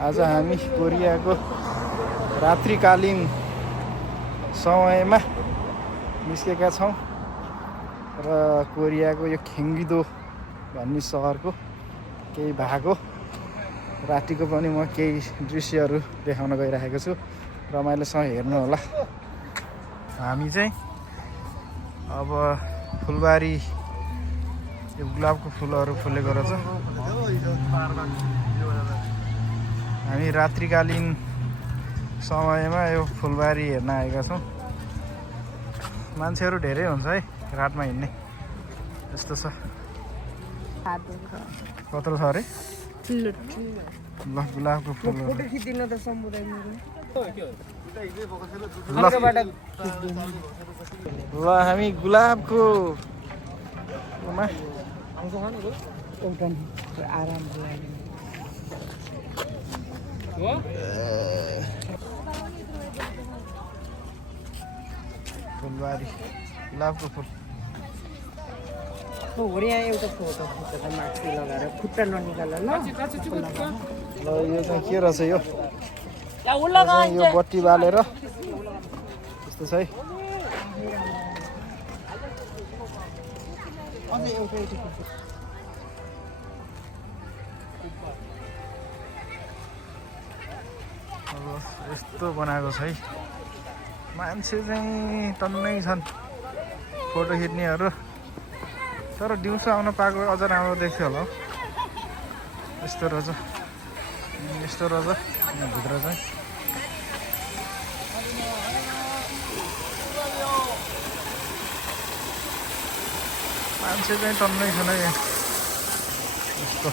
आज हामी कोरियाको रात्रिकालीन समयमा निस्केका छौँ र कोरियाको यो ख्याङ्गिदो भन्ने सहरको केही भागको रातिको पनि म केही दृश्यहरू देखाउन गइरहेको छु। रमाइलोसँग हेर्नु होला। हामी चाहिँ अब फुलबारी यो गुलाबको फुलहरू फुलेको रहेछ। हामी रात्रिकालीन समयमा यो फुलबारी हेर्न आएका छौँ। मान्छेहरू धेरै हुन्छ है रातमा हिँड्ने यस्तो छ। कत्रो छ अरे ल गुलाबको फुलहरू ल हामी गुलाबको फुलबारी गुलाबको फुल यहाँ एउटा फोटो खिचेर माथि लगाएर खुट्टा ननिकाल ल। यो चाहिँ के रहेछ यो बत्ती बालेर यस्तो छ है। यस्तो बनाएको छ है। मान्छे चाहिँ टन्नै छन् फोटो खिच्नेहरू। तर दिउँसो आउन पाएको अझ राम्रो देख्थ्यो होला। यस्तो रहेछ यस्तो रहेछ भित्र चाहिँ। मान्छे चाहिँ टन्नै छन् है यहाँ। यस्तो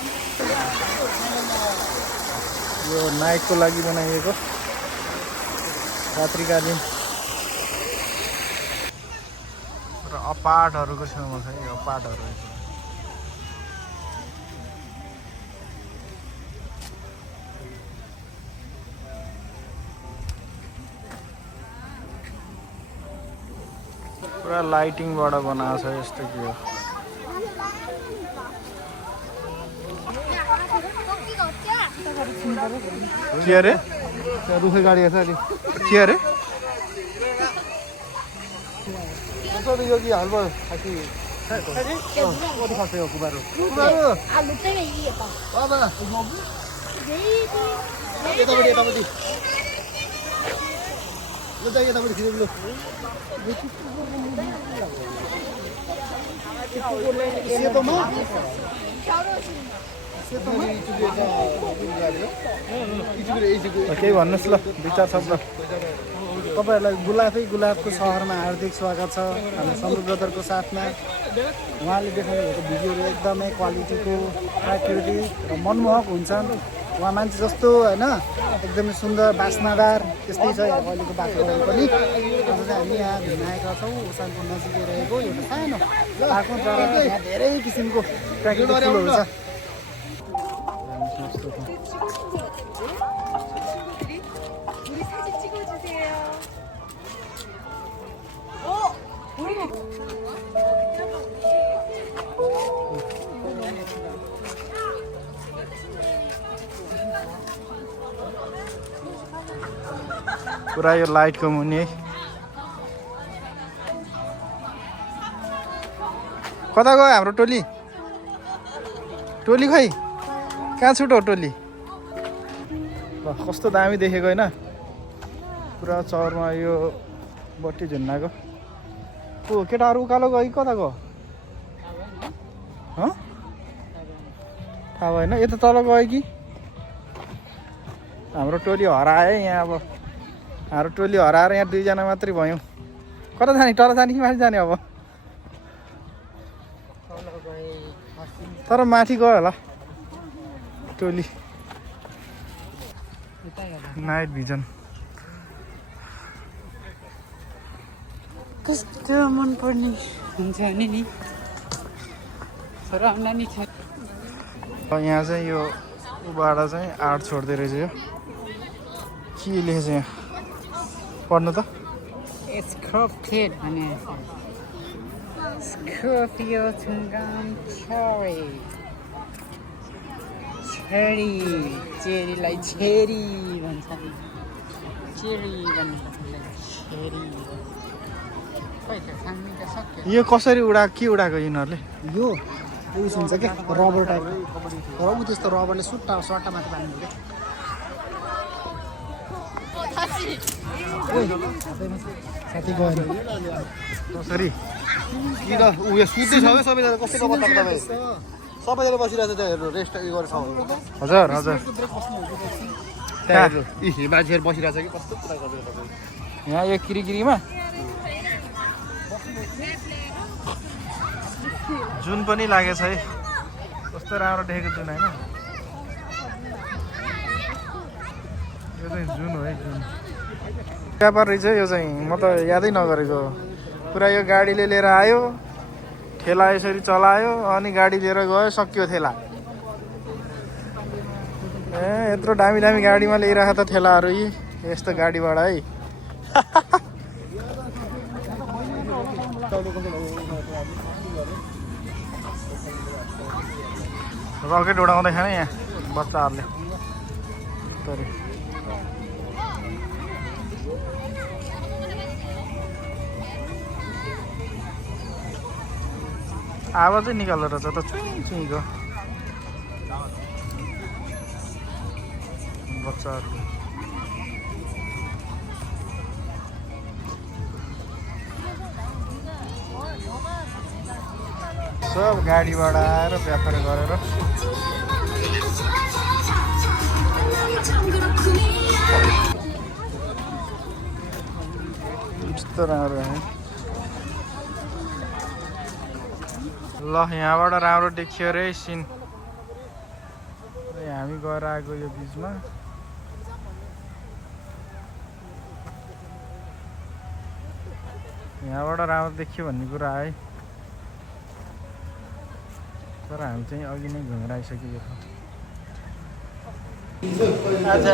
यो नाइटको लागि बनाइएको रात्रिकालीन र अपार्टहरूको छेउमा छ यो अपार्टहरू। पुरा लाइटिङबाट बनाएको छ यस्तो के हो। के अरे रुखै गाडी छ अलि के अरे 여기 알바 다시 어디 갔어요 구바로? 구바로. 아 롯데가 이기겠다. 와봐. 네이버. 여기다 우리 기대로. 세도마? केही भन्नुहोस् ल विचार शब्द। तपाईहरुलाई गुलाबको सहरमा हार्दिक स्वागत छ। हामी सन्दीप ब्रदरको साथमा उहाँले देखाउनु भएको भिडियोहरू एकदमै क्वालिटीको प्राकृतिक र मनमोहक हुन्छन्। उहाँ मान्छे जस्तो होइन एकदमै सुन्दर बास्नादार त्यस्तै छ अहिलेको वातावरण पनि। आज चाहिँ हामी यहाँ घुम्न आएका छौँ। उसानको नजिकै रहेको एउटा सानो पार्कमा जरा यहाँ धेरै किसिमको प्राकृतिक फुलहरू छ। पुरा यो लाइटको मुनि है। कता गयो हाम्रो टोली? टोली खै कहाँ छुट्यो टोली? ल कस्तो दामी देखेको होइन पुरा चौरमा यो बत्ती झुन्नाको। को केटाहरू उकालो गयो कि कता गयो? थाहा भएन। यता तल गयो कि? हाम्रो टोली हरायो यहाँ। अब हाम्रो टोली हराएर यहाँ दुईजना मात्रै भयौँ। कता जाने? तल जाने कि माथि जाने? अब तर माथि गयो होला टोली। नाइट भिजन कस्तो मनपर्ने हुन्छ नि तर नि छ। यहाँ चाहिँ यो उबाट चाहिँ आर्ट छोड्दै रहेछ। यो के लेखेछ यहाँ पढ्नु त? Sculpted भने Scorpio Tungam Cherry फेरि चेरीलाई छेरी भन्छ नि चेरी भन्नु छेरी खै त खानु त सक्यो यो कसरी के उडाएको यिनीहरूले यो उस हुन्छ क्या रबर टाइप र ऊ त्यस्तो रबरले सट्टा माथि बाँध्नु क्या साथी गएर कसरी किन उयो सुत्दै छ क्या सबैजना कस्तो बताउनु तपाईँ सबैजना बसिरहेको छ त्यहाँ हेर्नु रेस्ट गरेर छ हजुर हजुर त्यहाँ हेर्नु मान्छेहरू बसिरहेको छ कि कस्तो कुरा गरिरहेको तपाईँ यहाँ यो किरिकिरीमा जुन पनि लागेछ है कस्तो राम्रो देखेको जुन होइन यो चाहिँ जुन हो है जुन व्यापार रहेछ यो चाहिँ म त यादै नगरेको पुरा यो गाडीले लिएर आयो ठेला यसरी चलायो अनि गाडी लिएर गयो सक्यो ठेला यत्रो दामी दामी गाडीमा ल्याइरहेको त ठेलाहरू यी यस्तो गाडीबाट है रकेट उडाउँदै खाने यहाँ बच्चाहरूले आवाजै निकाल्दो रहेछ त चुइको बच्चाहरू सब गाडीबाट आएर व्यापार गरेर यस्तो राम्रो है ल यहाँबाट राम्रो देखियो रे सिन हामी गएर आएको यो बिचमा यहाँबाट राम्रो देखियो भन्ने कुरा है तर हामी चाहिँ अघि नै घुमेर आइसकेको छ आज